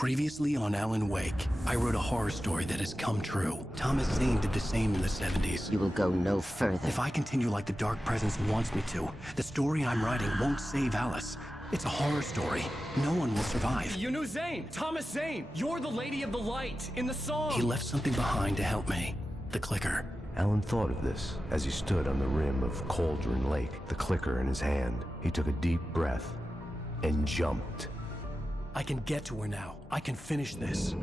Previously on Alan Wake, I wrote a horror story that has come true. Thomas Zane did the same in the 70s. You will go no further. If I continue like the Dark Presence wants me to, the story I'm writing won't save Alice. It's a horror story. No one will survive. You knew Zane! Thomas Zane! You're the Lady of the Light in the song! He left something behind to help me. The clicker. Alan thought of this as he stood on the rim of Cauldron Lake, the clicker in his hand. He took a deep breath and jumped. I can get to her now. I can finish this.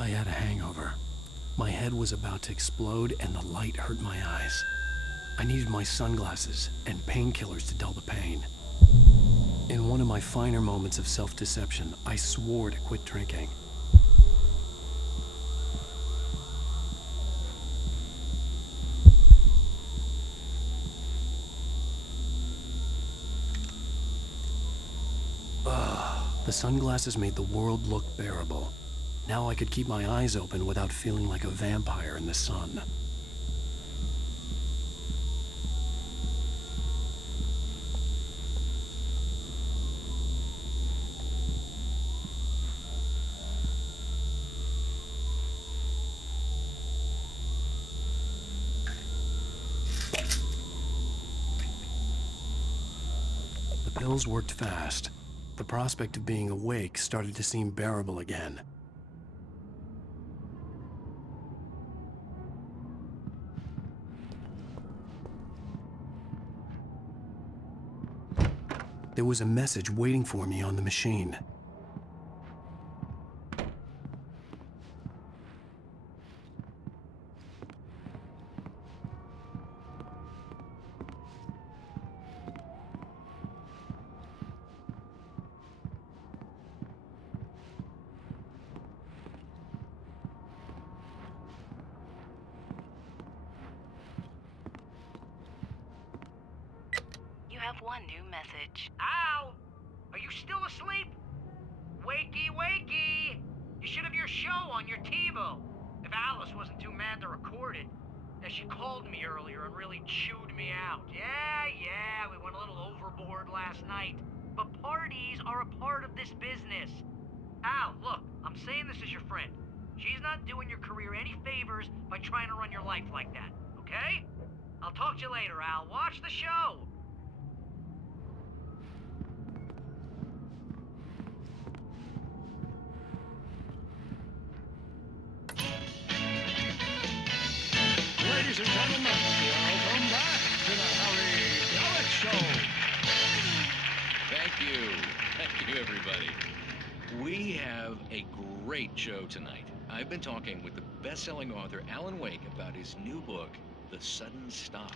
I had a hangover. My head was about to explode and the light hurt my eyes. I needed my sunglasses and painkillers to dull the pain. In one of my finer moments of self-deception, I swore to quit drinking. The sunglasses made the world look bearable. Now I could keep my eyes open without feeling like a vampire in the sun. The pills worked fast. The prospect of being awake started to seem bearable again. There was a message waiting for me on the machine. You have one new message. Al! Are you still asleep? Wakey, wakey! You should have your show on your TiVo. If Alice wasn't too mad to record it. Yeah, she called me earlier and really chewed me out. Yeah, we went a little overboard last night. But parties are a part of this business. Al, look, I'm saying this as your friend. She's not doing your career any favors by trying to run your life like that, okay? I'll talk to you later, Al. Watch the show. Ladies and gentlemen, welcome back to the Harry Alex Show. Thank you. Thank you, everybody. We have a great show tonight. I've been talking with the best-selling author Alan Wake about his new book, The Sudden Stop.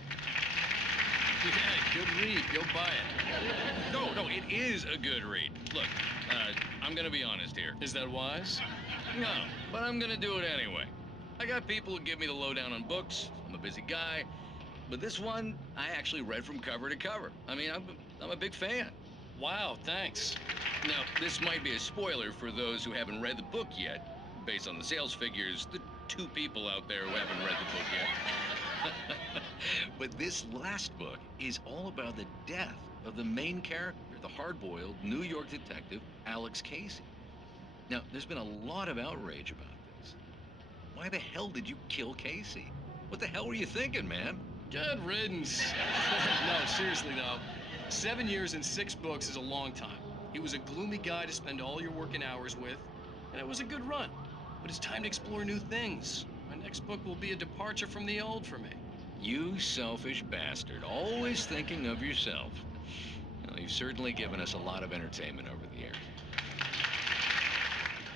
Yeah, good read. Go buy it. No, it is a good read. Look, I'm gonna be honest here. Is that wise? No, but I'm gonna do it anyway. I got people who give me the lowdown on books. I'm a busy guy. But this one, I actually read from cover to cover. I mean, I'm a big fan. Wow, thanks. Now, this might be a spoiler for those who haven't read the book yet. Based on the sales figures, the 2 people out there who haven't read the book yet. But this last book is all about the death of the main character, the hard-boiled New York detective, Alex Casey. Now, there's been a lot of outrage about this. Why the hell did you kill Casey? What the hell were you thinking, man? Good riddance. No, seriously though. 7 years and 6 books is a long time. He was a gloomy guy to spend all your working hours with, and it was a good run. But it's time to explore new things. My next book will be a departure from the old for me. You selfish bastard, always thinking of yourself. Well, you've certainly given us a lot of entertainment over the years.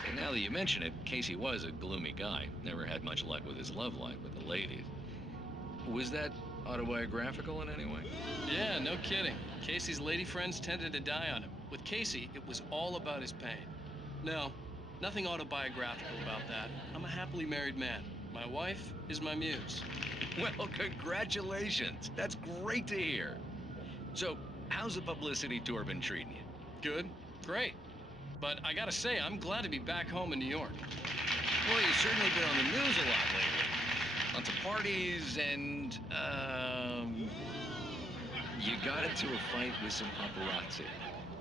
And now that you mention it, Casey was a gloomy guy. Never had much luck with his love life with the ladies. Was that autobiographical in any way? Yeah, no kidding. Casey's lady friends tended to die on him. With Casey, it was all about his pain. No, nothing autobiographical about that. I'm a happily married man. My wife is my muse. Well, congratulations. That's great to hear. So, how's the publicity tour been treating you? Good, great. But I gotta say, I'm glad to be back home in New York. Well, you've certainly been on the news a lot lately. Lots of parties and, you got into a fight with some paparazzi.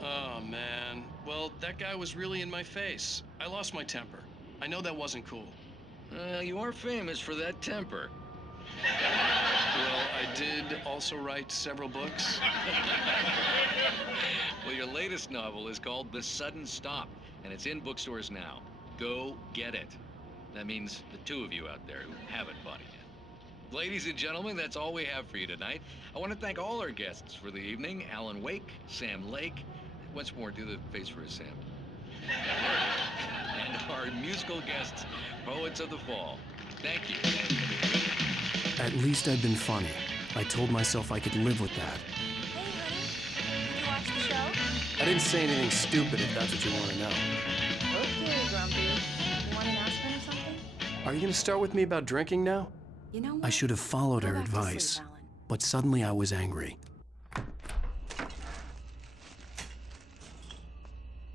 Oh, man. Well, that guy was really in my face. I lost my temper. I know that wasn't cool. You are famous for that temper. Well, I did also write several books. Well, your latest novel is called The Sudden Stop, and it's in bookstores now. Go get it. That means the two of you out there who haven't bought it yet. Ladies and gentlemen, that's all we have for you tonight. I want to thank all our guests for the evening. Alan Wake, Sam Lake. Once more, do the face for a Sam. And our musical guests, Poets of the Fall. Thank you. At least I'd been funny. I told myself I could live with that. Hey, honey. Did you watch the show? I didn't say anything stupid if that's what you want to know. Okay, Grumpy. You want an aspirin or something? Are you going to start with me about drinking now? You know what? I should have followed Go her back to sleep, advice, Alan. but suddenly I was angry.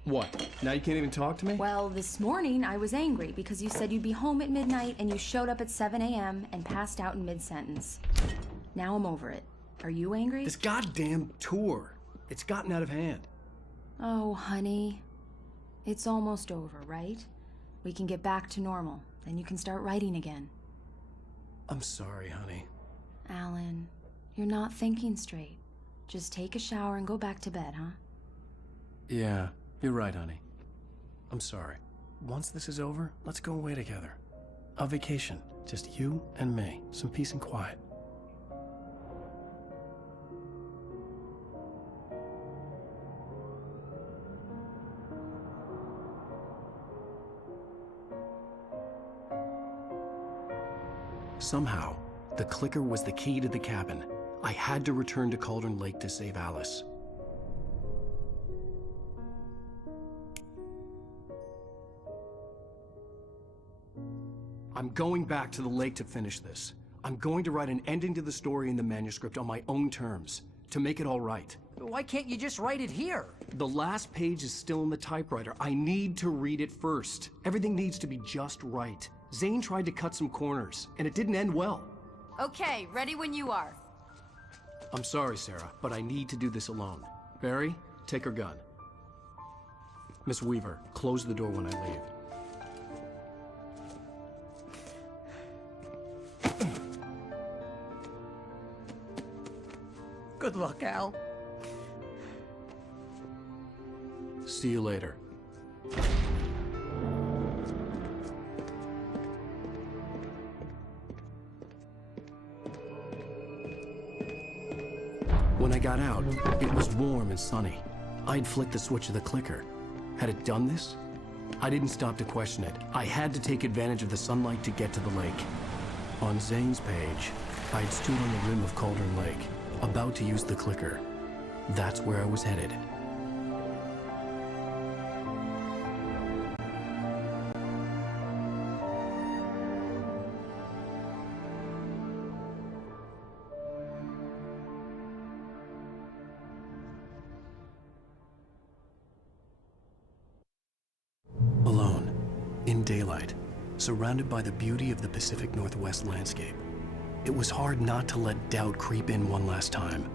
What? Now you can't even talk to me? Well, this morning I was angry because you said you'd be home at midnight and you showed up at 7 a.m. and passed out in mid-sentence. Now I'm over it. Are you angry? This goddamn tour. It's gotten out of hand. Oh, honey. It's almost over, right? We can get back to normal. Then you can start writing again. I'm sorry, honey. Alan, you're not thinking straight. Just take a shower and go back to bed, huh? Yeah, you're right, honey. I'm sorry. Once this is over, let's go away together. A vacation. Just you and me. Some peace and quiet. Somehow, the clicker was the key to the cabin. I had to return to Cauldron Lake to save Alice. I'm going back to the lake to finish this. I'm going to write an ending to the story in the manuscript on my own terms, to make it all right. Why can't you just write it here? The last page is still in the typewriter. I need to read it first. Everything needs to be just right. Zane tried to cut some corners, and it didn't end well. Okay, ready when you are. I'm sorry, Sarah, but I need to do this alone. Barry, take her gun. Miss Weaver, close the door when I leave. Good luck, Al. See you later. When I got out, it was warm and sunny. I'd flicked the switch of the clicker. Had it done this? I didn't stop to question it. I had to take advantage of the sunlight to get to the lake. On Zane's page, I'd stood on the rim of Cauldron Lake, about to use the clicker. That's where I was headed. Alone, in daylight, surrounded by the beauty of the Pacific Northwest landscape. It was hard not to let doubt creep in one last time.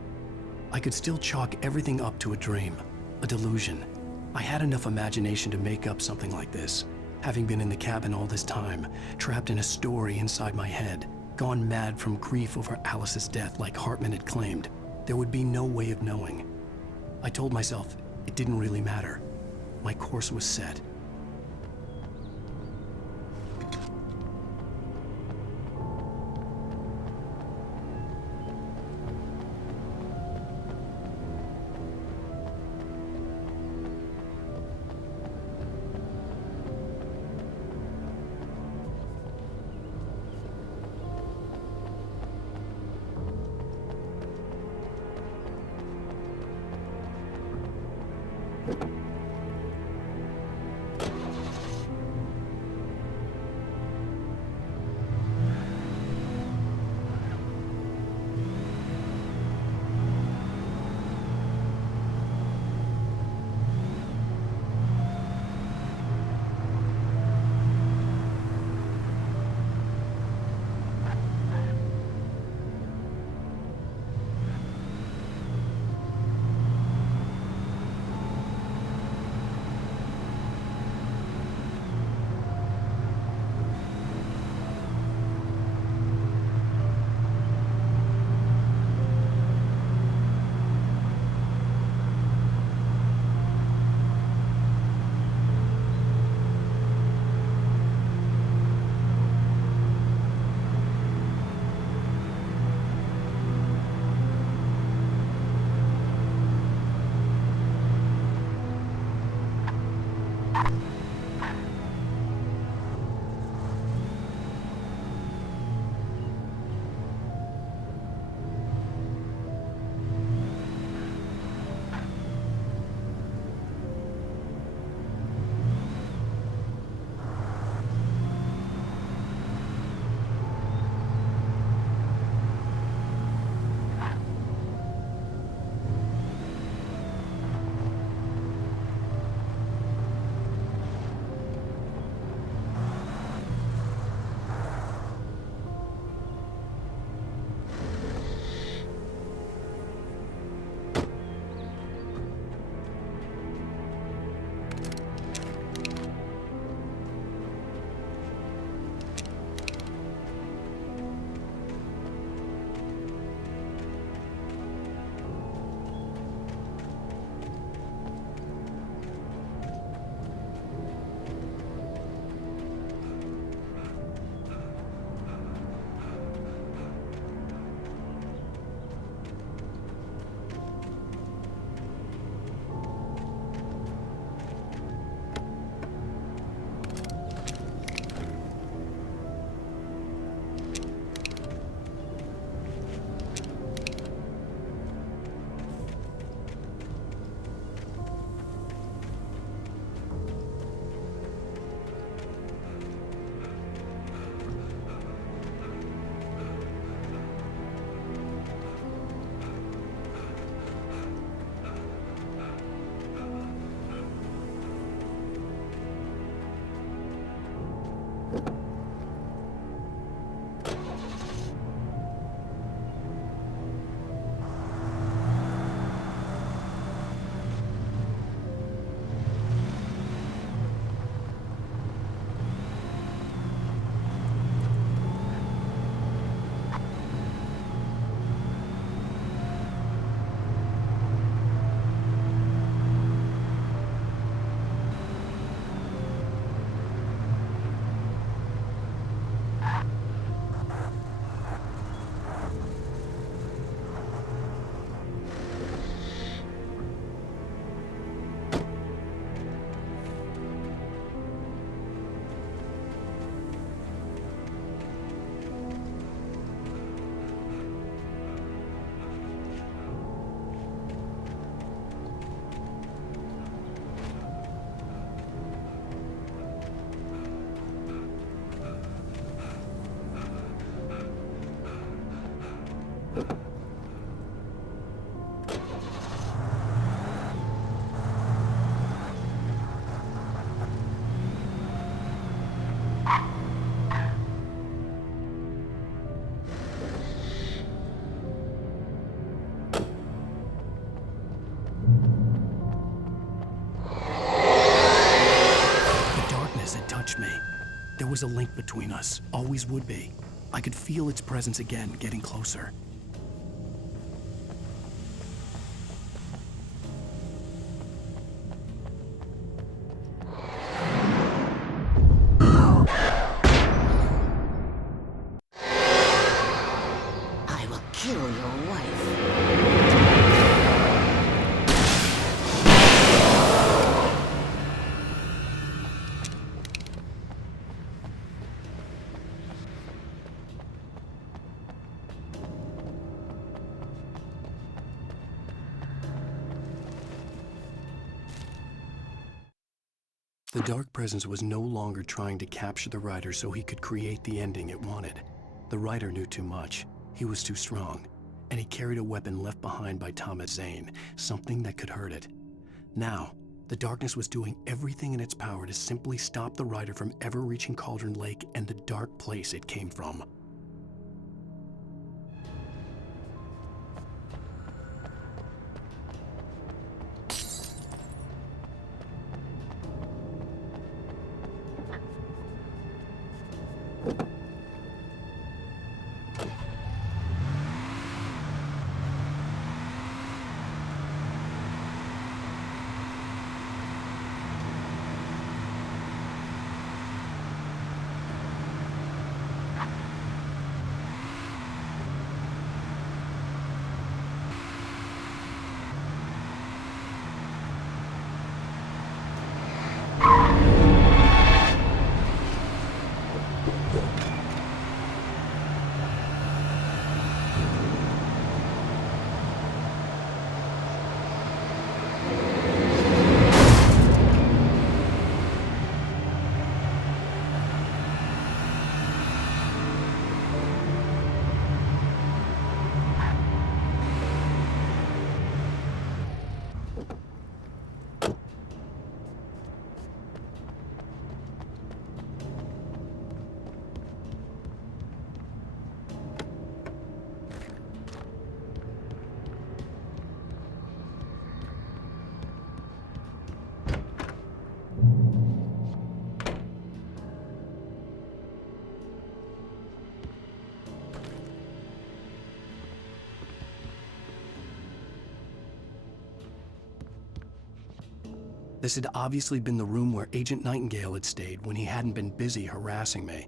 I could still chalk everything up to a dream, a delusion. I had enough imagination to make up something like this, having been in the cabin all this time, trapped in a story inside my head, gone mad from grief over Alice's death like Hartman had claimed. There would be no way of knowing. I told myself it didn't really matter. My course was set. Me. There was a link between us, always would be. I could feel its presence again, getting closer. I will kill your wife. The dark presence was no longer trying to capture the writer so he could create the ending it wanted. The writer knew too much. He was too strong. And he carried a weapon left behind by Thomas Zane, something that could hurt it. Now, the darkness was doing everything in its power to simply stop the writer from ever reaching Cauldron Lake and the dark place it came from. This had obviously been the room where Agent Nightingale had stayed when he hadn't been busy harassing me.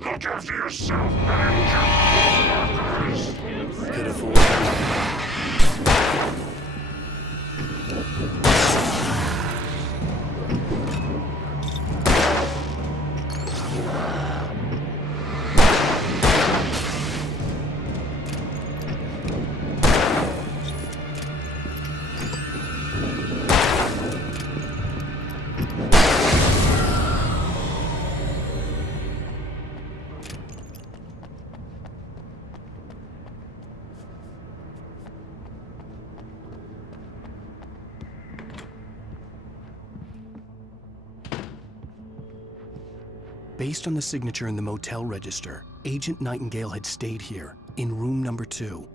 Look after yourself, man. Could afford it. Based on the signature in the motel register, Agent Nightingale had stayed here, in room number 2.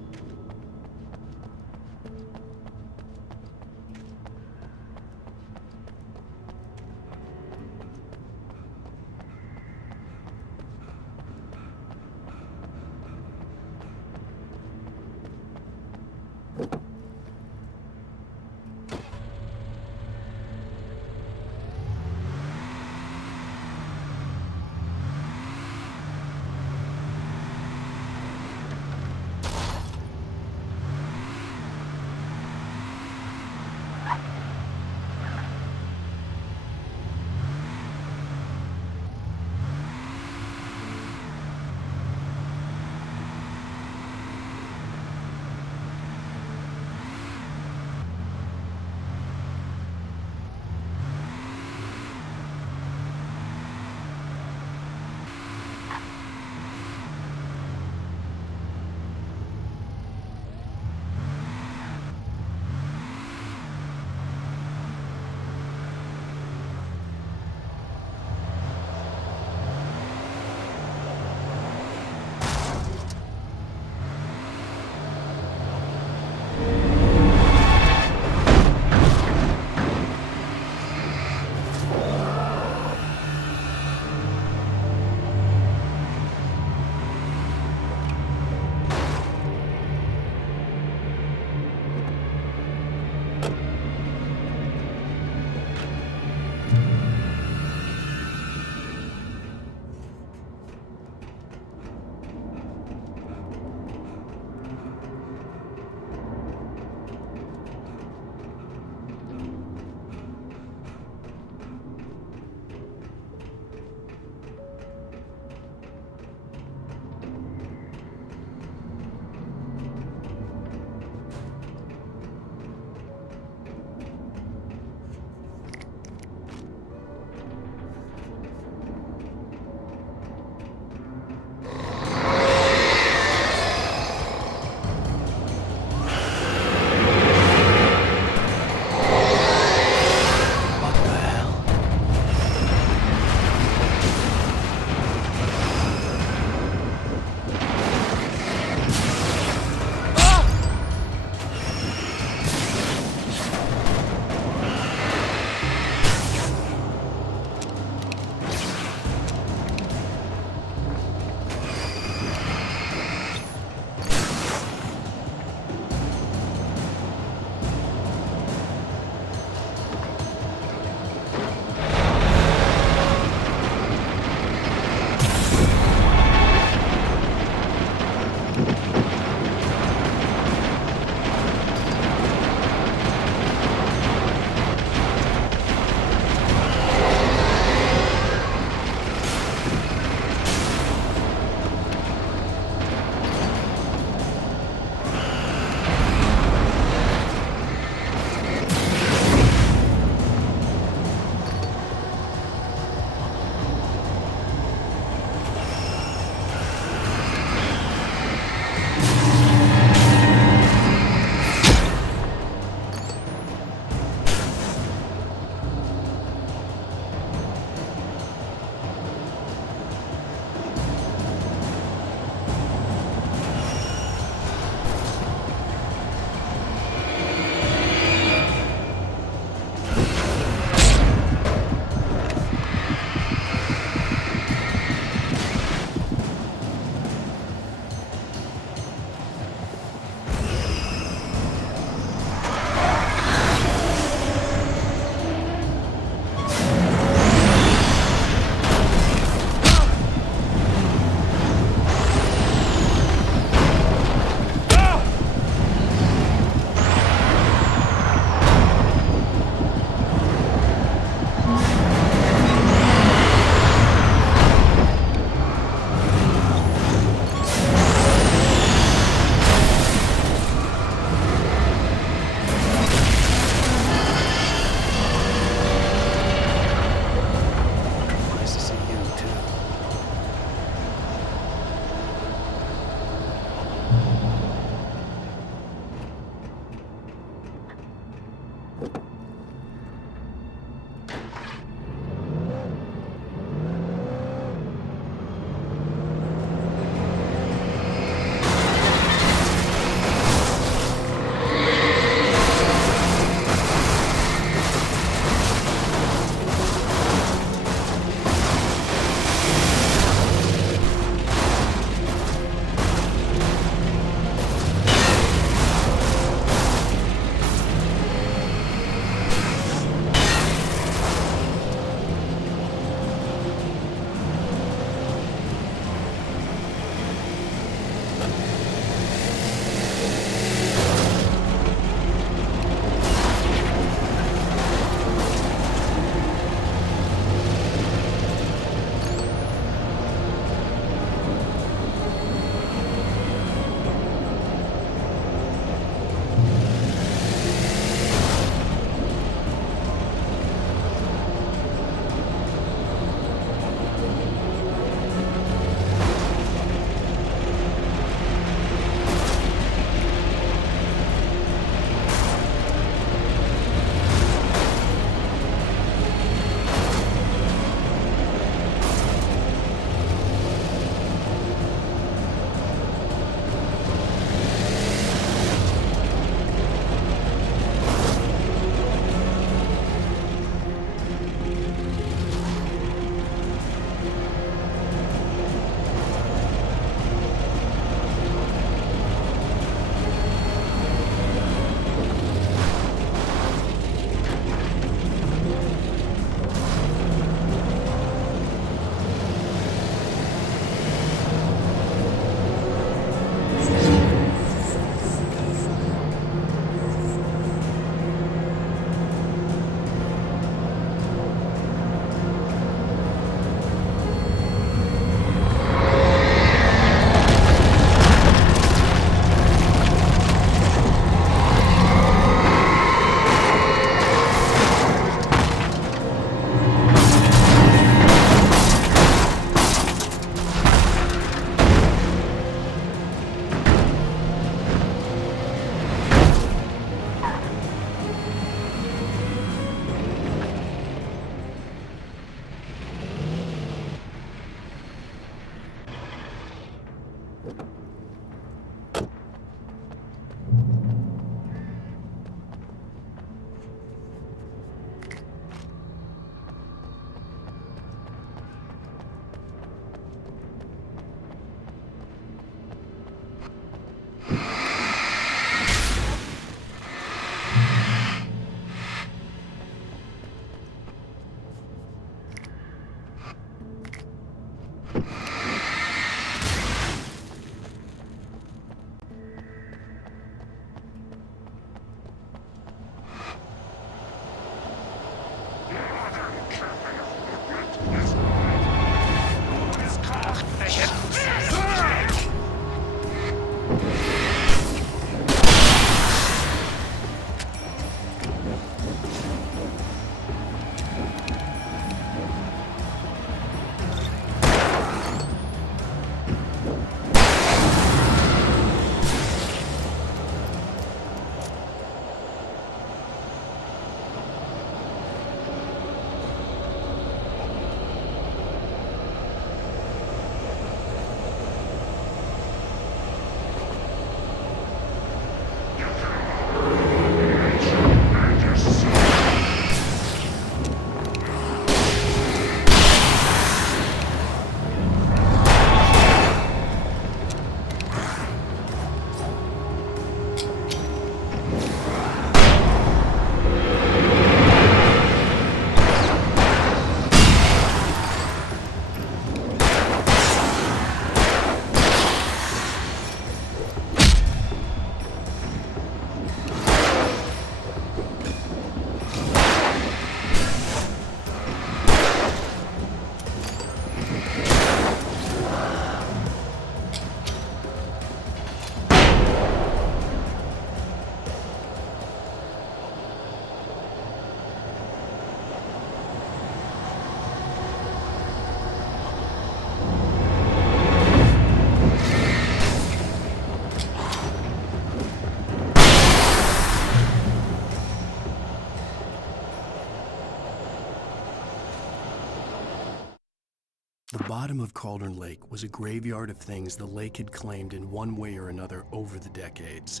The bottom of Cauldron Lake was a graveyard of things the lake had claimed in one way or another over the decades.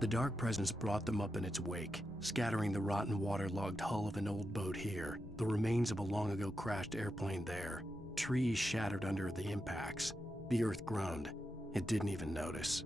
The dark presence brought them up in its wake, scattering the rotten waterlogged hull of an old boat here, the remains of a long-ago crashed airplane there, trees shattered under the impacts. The earth groaned. It didn't even notice.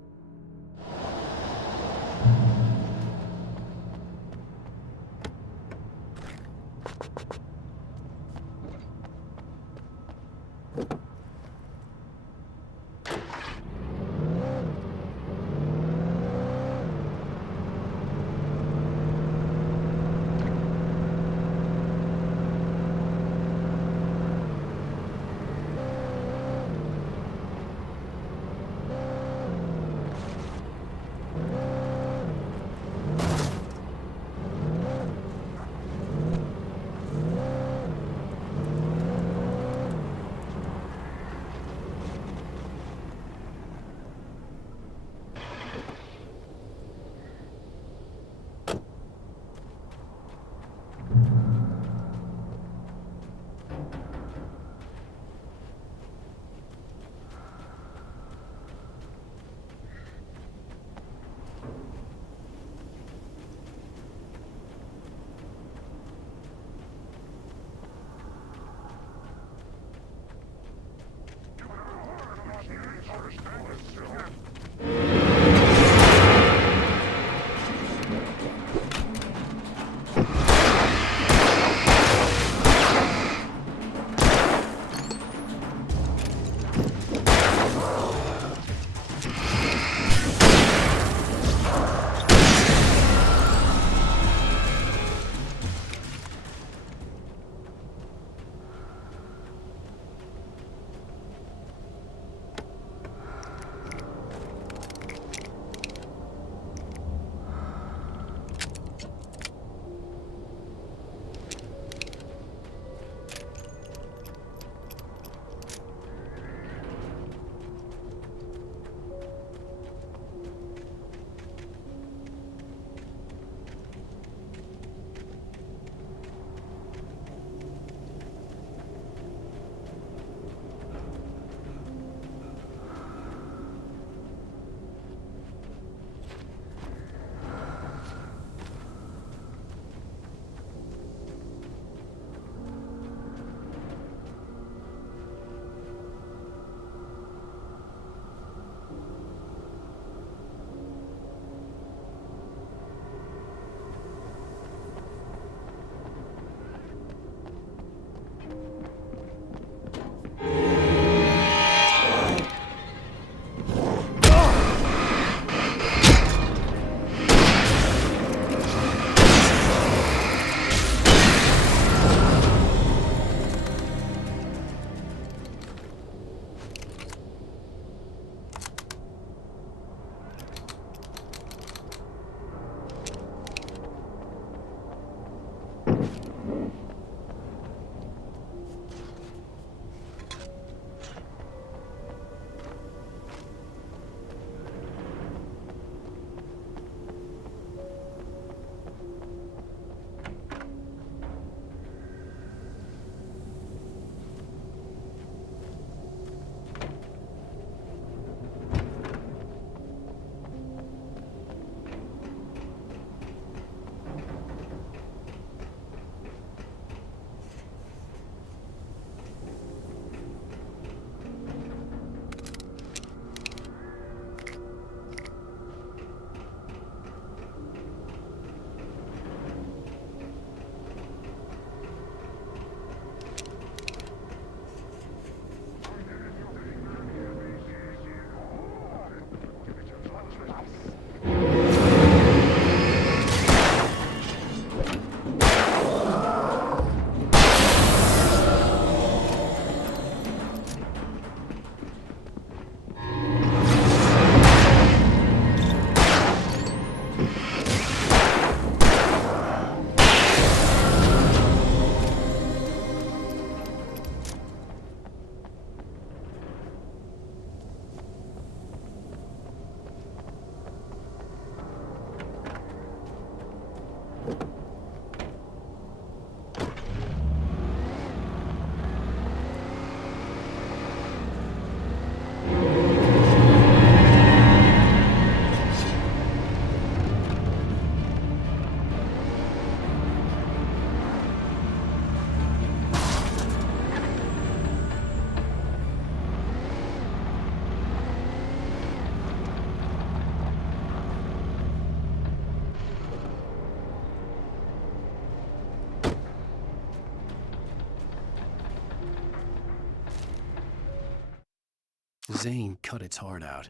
Zane cut its heart out,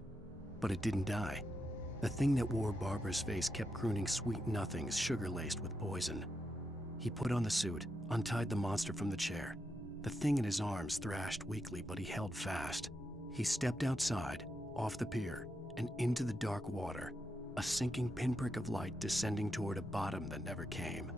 but it didn't die. The thing that wore Barbara's face kept crooning sweet nothings sugar-laced with poison. He put on the suit, untied the monster from the chair. The thing in his arms thrashed weakly, but he held fast. He stepped outside, off the pier, and into the dark water, a sinking pinprick of light descending toward a bottom that never came.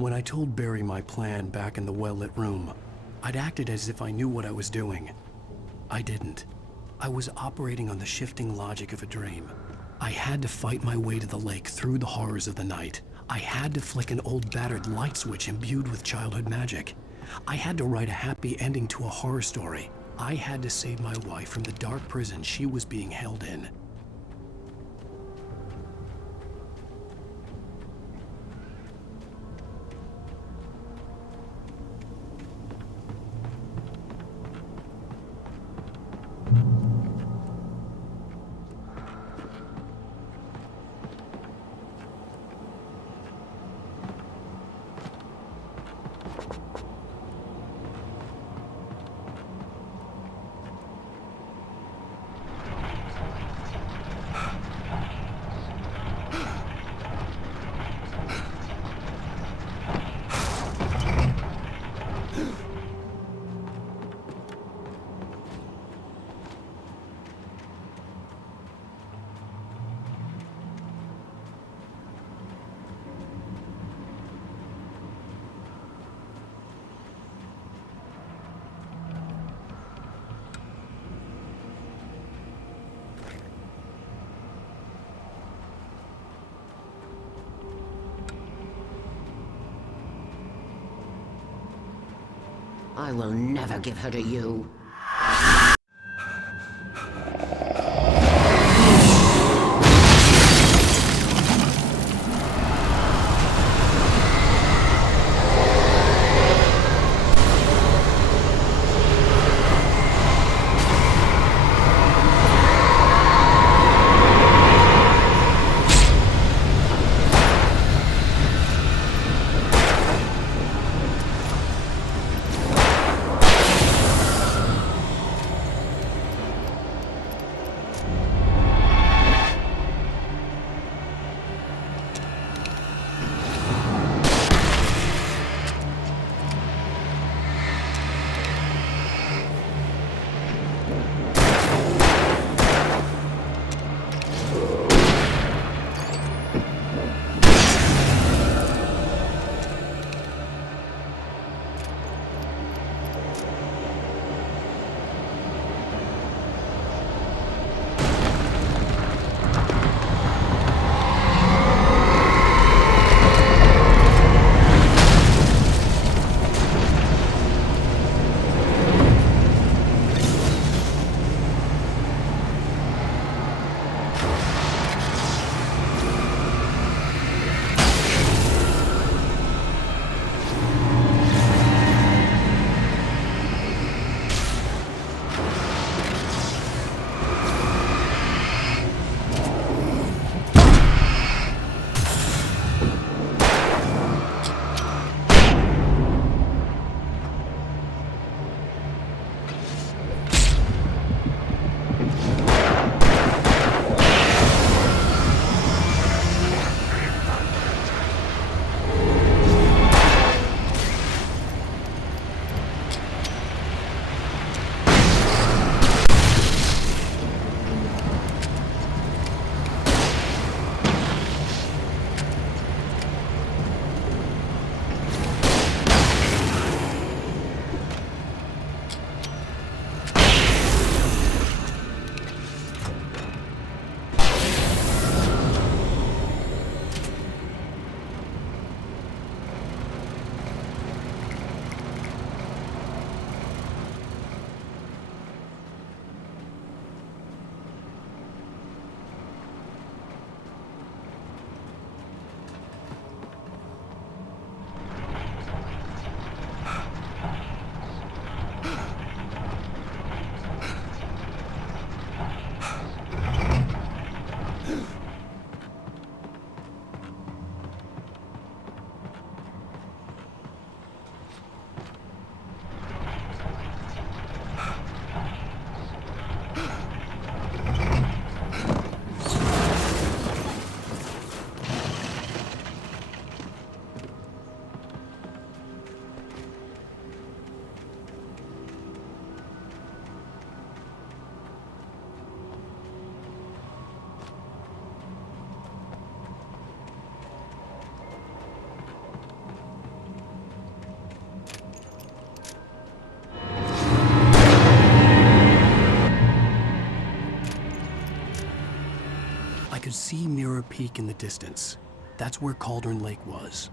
When I told Barry my plan back in the well-lit room, I'd acted as if I knew what I was doing. I didn't. I was operating on the shifting logic of a dream. I had to fight my way to the lake through the horrors of the night. I had to flick an old battered light switch imbued with childhood magic. I had to write a happy ending to a horror story. I had to save my wife from the dark prison she was being held in. I will never give her to you. I could see Mirror Peak in the distance. That's where Cauldron Lake was.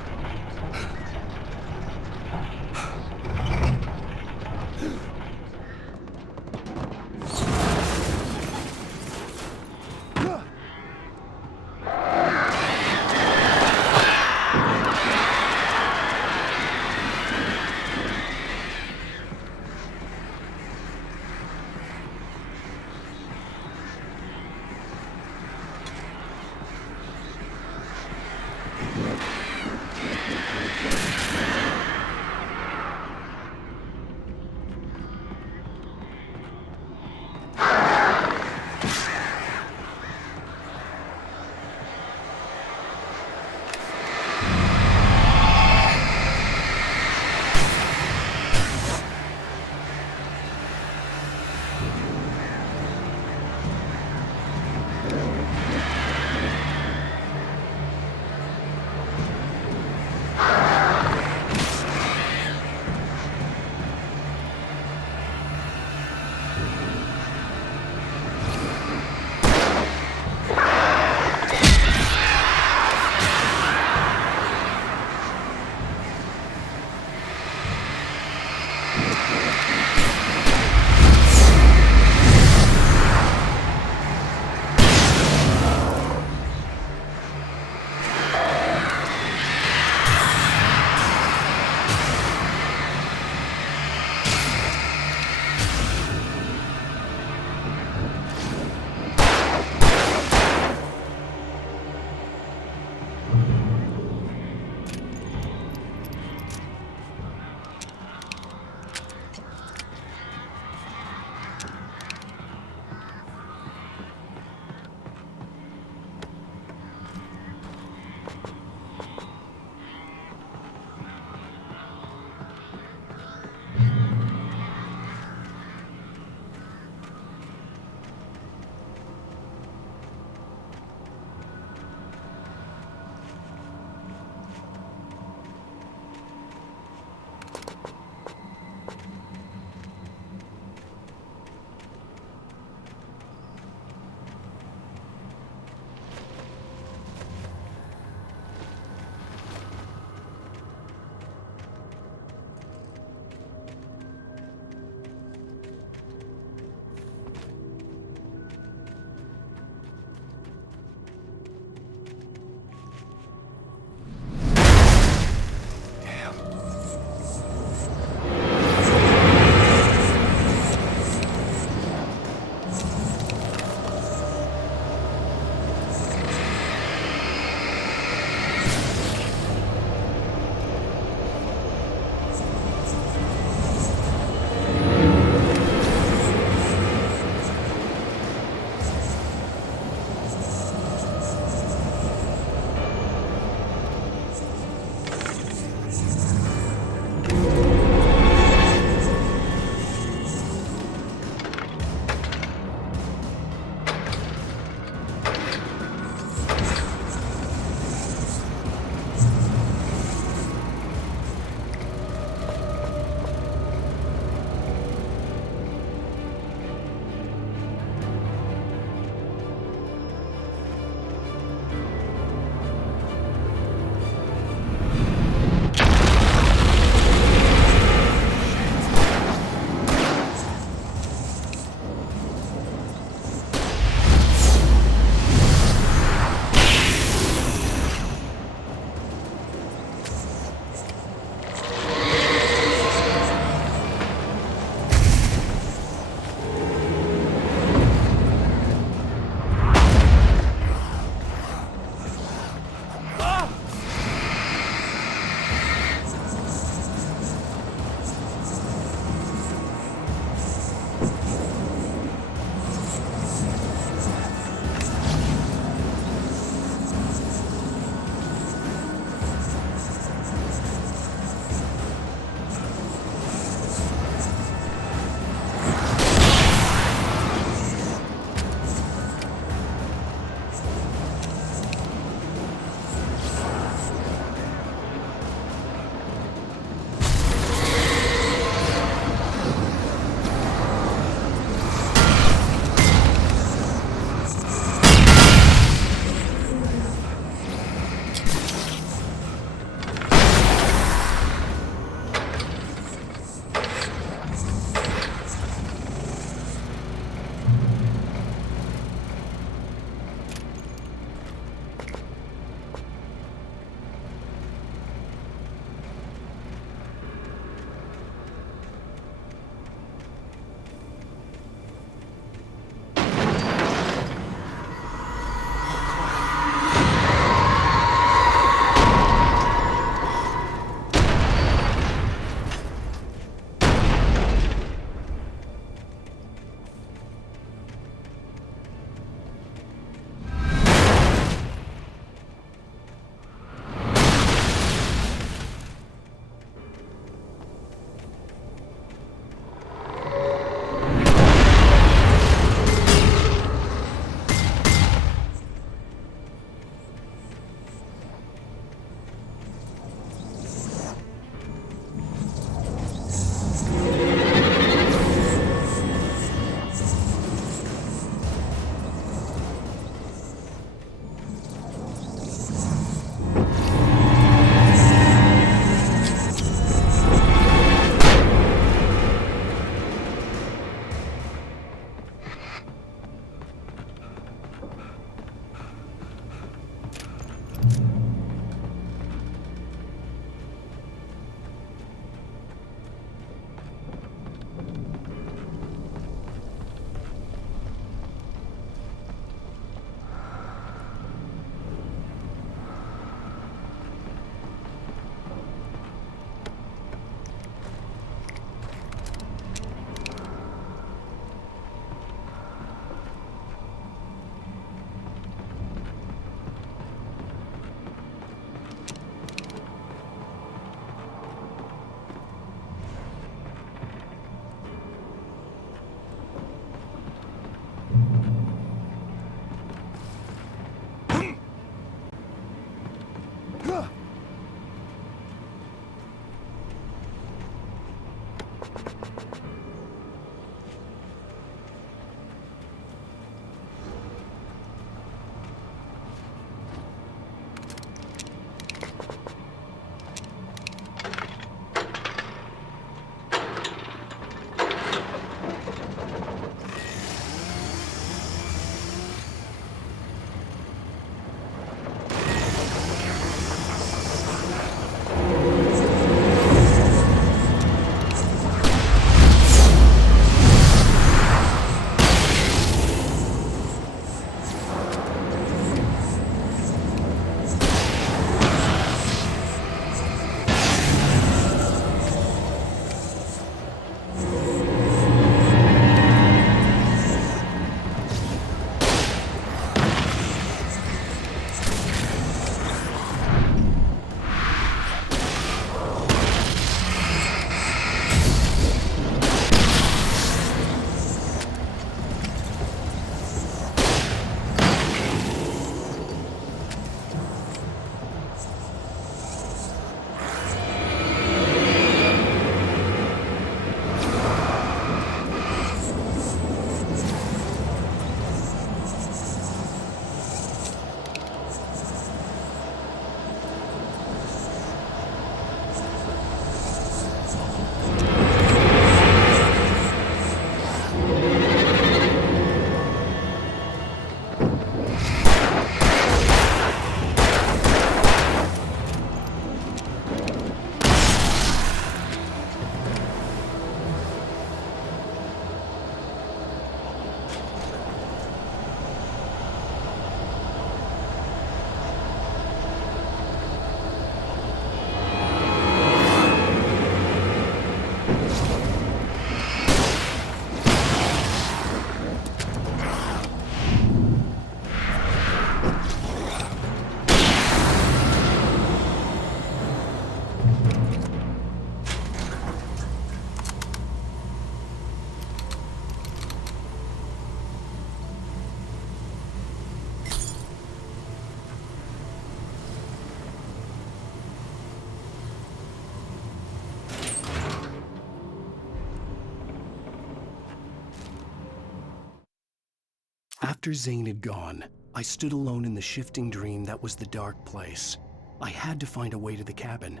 After Zane had gone, I stood alone in the shifting dream that was the dark place. I had to find a way to the cabin.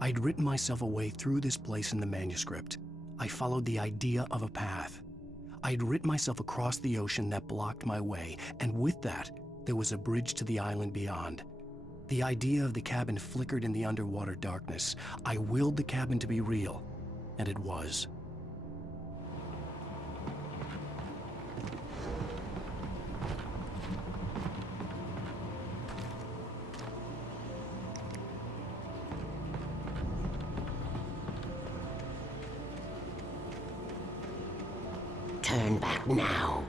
I'd written myself a way through this place in the manuscript. I followed the idea of a path. I'd written myself across the ocean that blocked my way, and with that, there was a bridge to the island beyond. The idea of the cabin flickered in the underwater darkness. I willed the cabin to be real, and it was. Turn back now.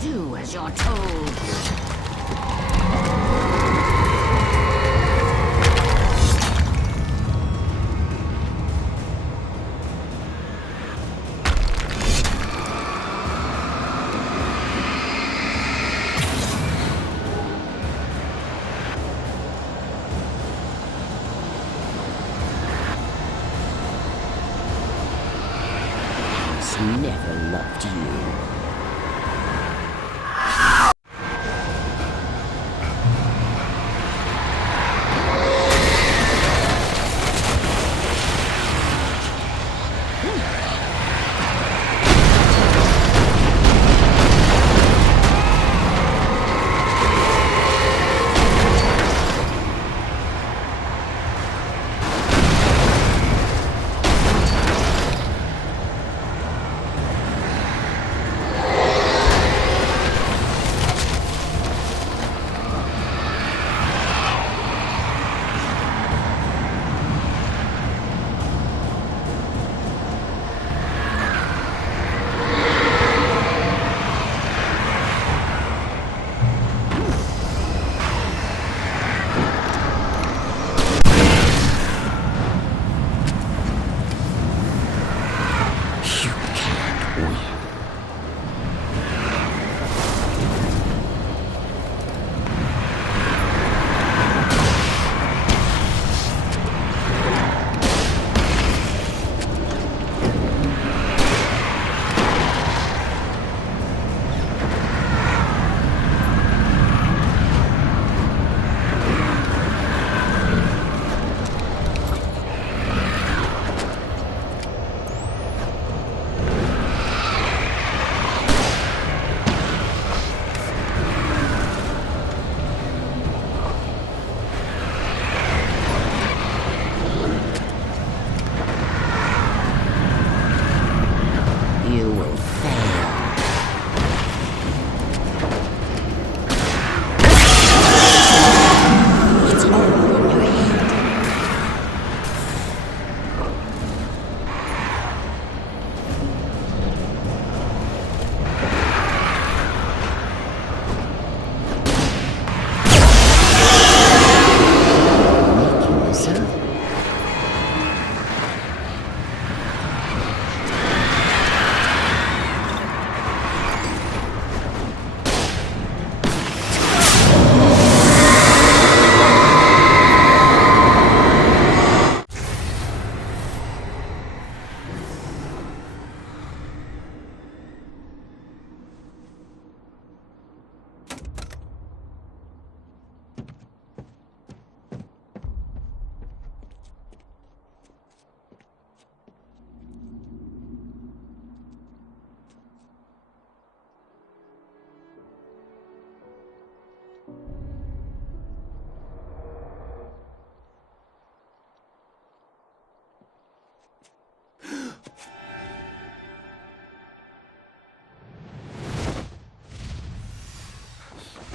Do as you're told. Never loved you.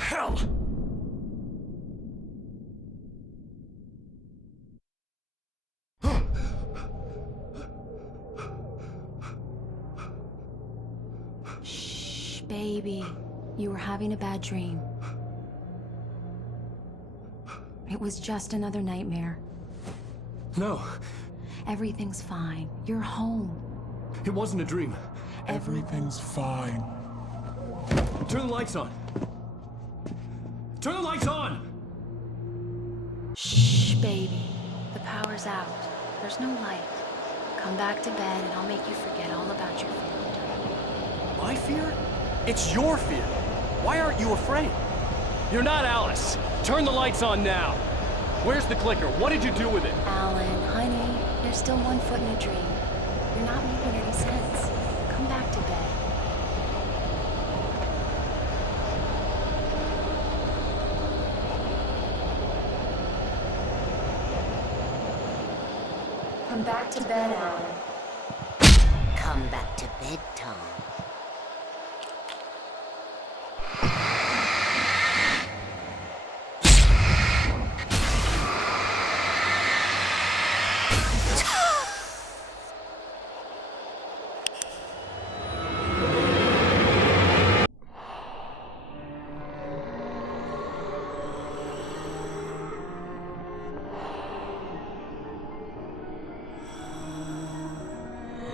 hell? Shh, baby. You were having a bad dream. It was just another nightmare. No. Everything's fine. You're home. It wasn't a dream. Everything's fine. Turn the lights on. Turn the lights on! Shh, baby. The power's out. There's no light. Come back to bed and I'll make you forget all about your fear. My fear? It's your fear. Why aren't you afraid? You're not Alice. Turn the lights on now. Where's the clicker? What did you do with it? Alan, honey, you're still 1 foot in a dream. You're not making any sense. Come back to bed. Come back to bed, Alan. Come back to bed, Tom.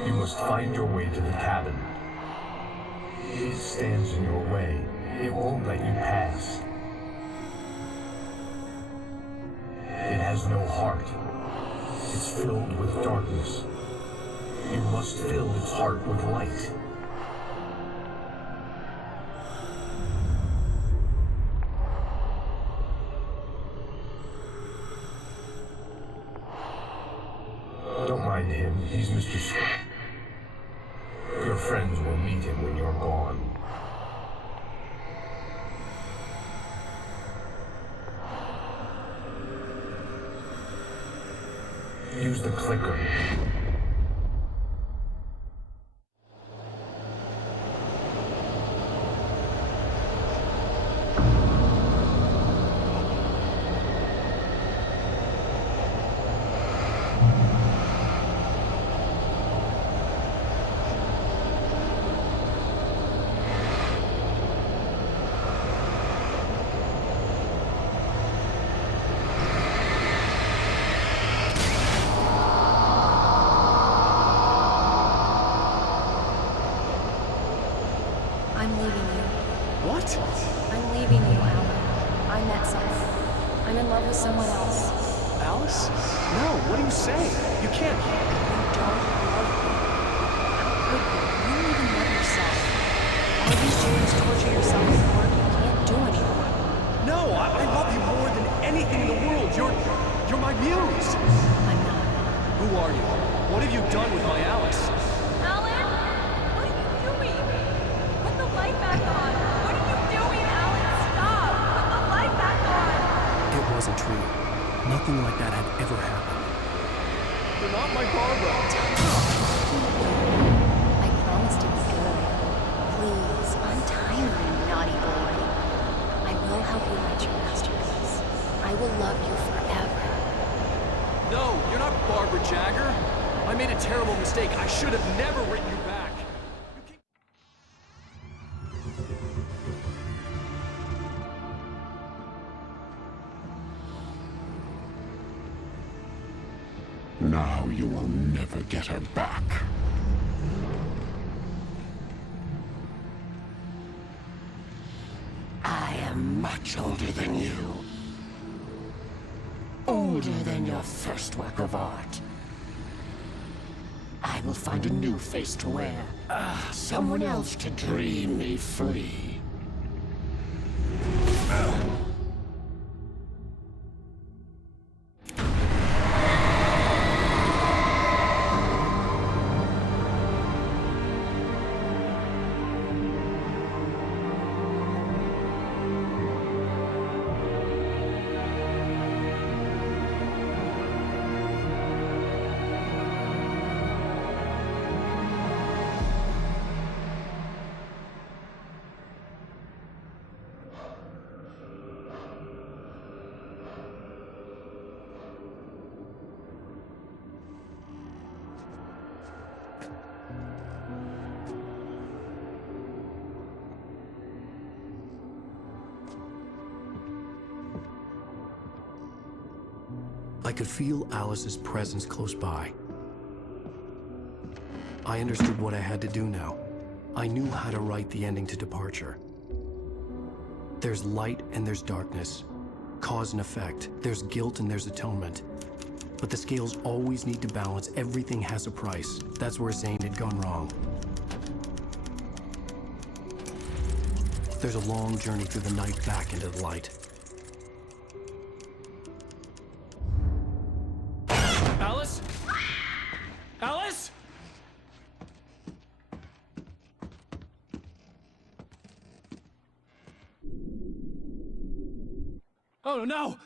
You must find your way to the cabin. It stands in your way. It won't let you pass. It has no heart. It's filled with darkness. You must fill its heart with light. Don't mind him. He's Mr. Scott. Your friends will meet him when you're gone. Use the clicker. I'm leaving you. What? I'm leaving you, Alan. I met someone. I'm in love with someone else. Alice? No, what are you saying? You can't. You don't love me. How could you? You don't even love yourself. All you do is torture yourself with work you can't do anymore. No, I love you more than anything in the world. You're my muse. I'm not. Who are you? What have you done with my Alice? Alan? What are you doing? Put the light back on. What are you doing, Alan? Stop! Put the light back on! It wasn't true. Nothing like that had ever happened. You're not my Barbara. I promise to be good. Please, untie me, you naughty boy. I will help you write your masterpiece. I will love you forever. No, you're not Barbara Jagger. I made a terrible mistake. I should have never written you back. Now you will never get her back. I am much older than you. Older than your first work of art. I will find a new face to wear. Someone else to dream me free. I could feel Alice's presence close by. I understood what I had to do now. I knew how to write the ending to Departure. There's light and there's darkness. Cause and effect. There's guilt and there's atonement. But the scales always need to balance. Everything has a price. That's where Zane had gone wrong. There's a long journey through the night back into the light. Alice? Alice? Oh no!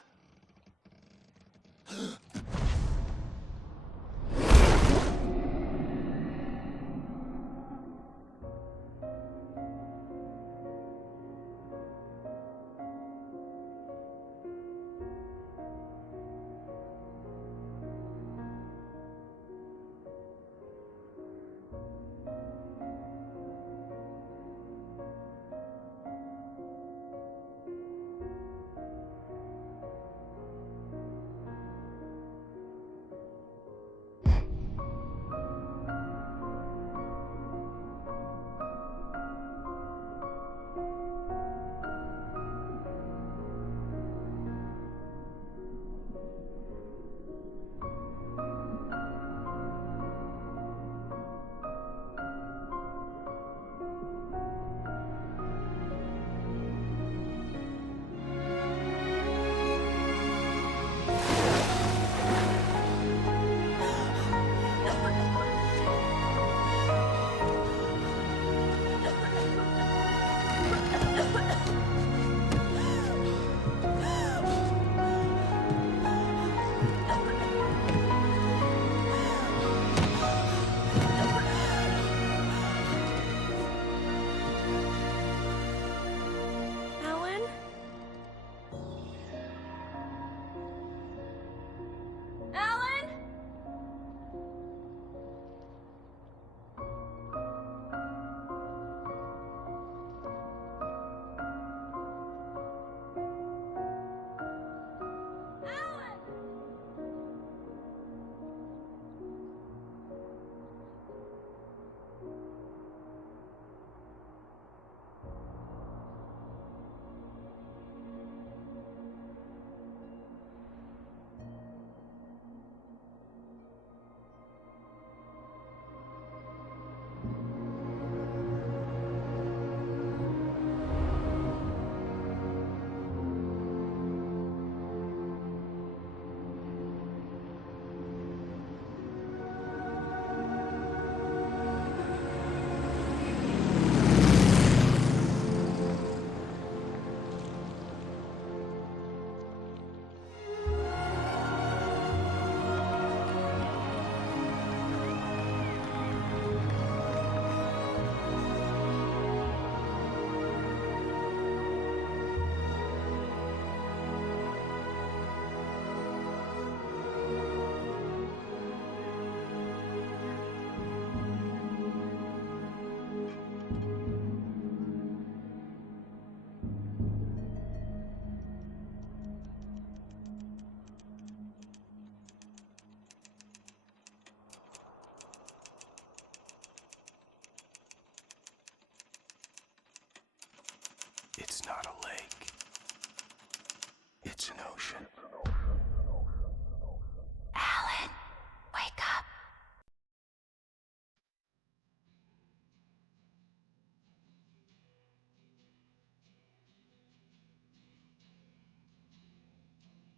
It's not a lake. It's an ocean.